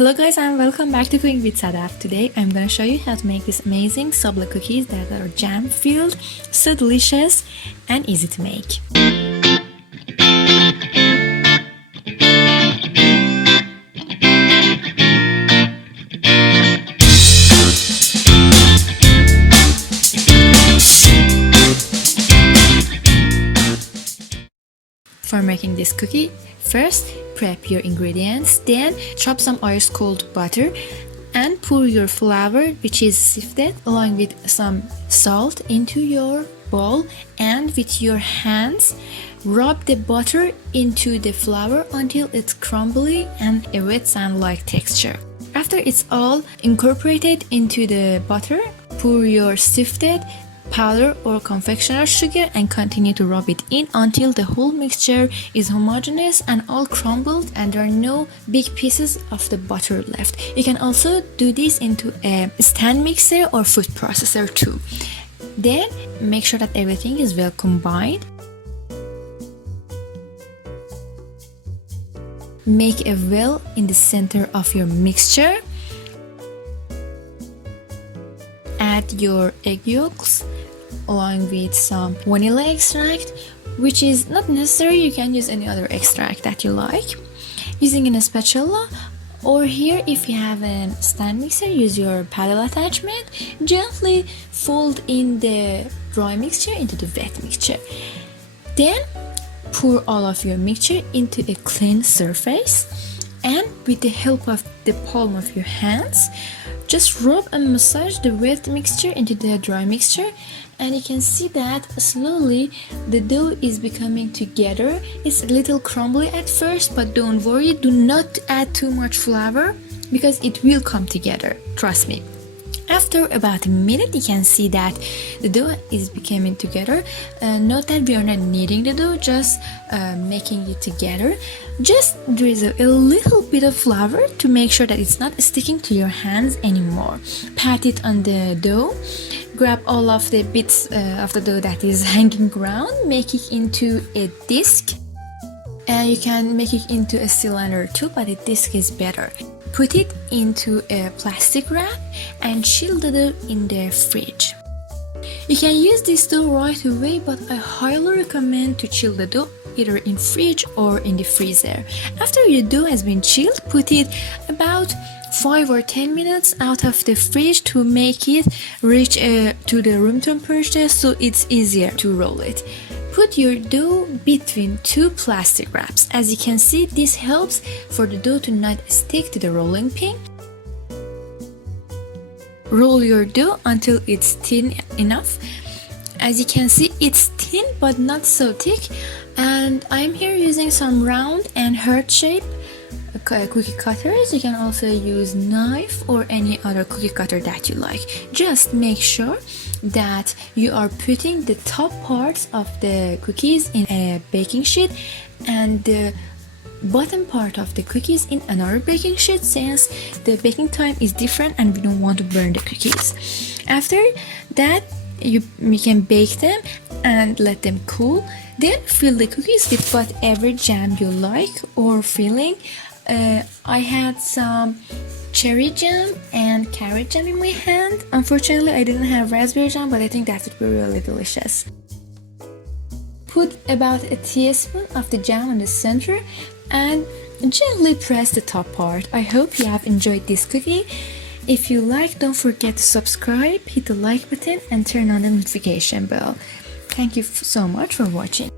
Hello guys and welcome back to Cooking with Sadaf. Today I'm gonna show you how to make these amazing SABLE cookies that are jam filled, so delicious and easy to make. For making this cookie, first prep your ingredients, then chop some ice cold butter and pour your flour, which is sifted, along with some salt into your bowl, and with your hands rub the butter into the flour until it's crumbly and a wet sand-like texture. After it's all incorporated into the butter, pour your sifted powder or confectioner sugar and continue to rub it in until the whole mixture is homogeneous and all crumbled and there are no big pieces of the butter left. You can also do this into a stand mixer or food processor too. Then make sure that everything is well combined. Make a well in the center of your mixture. Add your egg yolks along with some vanilla extract, which is not necessary. You can use any other extract that you like using a spatula, or here if you have a stand mixer, use your paddle attachment. Gently fold in the dry mixture into the wet mixture. Then pour all of your mixture into a clean surface and with the help of the palm of your hands just rub and massage the wet mixture into the dry mixture, and you can see that slowly the dough is becoming together. It's a little crumbly at first, but don't worry, do not add too much flour because it will come together, trust me. After about a minute, you can see that the dough is becoming together. Note that we are not kneading the dough, just making it together. Just drizzle a little bit of flour to make sure that it's not sticking to your hands anymore. Pat it on the dough. Grab all of the bits of the dough that is hanging around, make it into a disc. You can make it into a cylinder too, but a disc is better. Put it into a plastic wrap and chill the dough in the fridge. You can use this dough right away, but I highly recommend to chill the dough either in fridge or in the freezer. After your dough has been chilled, put it about 5 or 10 minutes out of the fridge to make it reach to the room temperature so it's easier to roll it. Put your dough between two plastic wraps. As you can see, this helps for the dough to not stick to the rolling pin. Roll your dough until it's thin enough. As you can see, it's thin but not so thick, and I'm here using some round and heart shape cookie cutters. You can also use knife or any other cookie cutter that you like. Just make sure that you are putting the top parts of the cookies in a baking sheet and the bottom part of the cookies in another baking sheet, since the baking time is different and we don't want to burn the cookies. After that, you can bake them and let them cool. Then fill the cookies with whatever jam you like or filling. I had some cherry jam and carrot jam in my hand. Unfortunately, I didn't have raspberry jam, but I think that would be really delicious. Put about a teaspoon of the jam on the center and gently press the top part. I hope you have enjoyed this cookie. If you like, don't forget to subscribe, hit the like button and turn on the notification bell. Thank you so much for watching.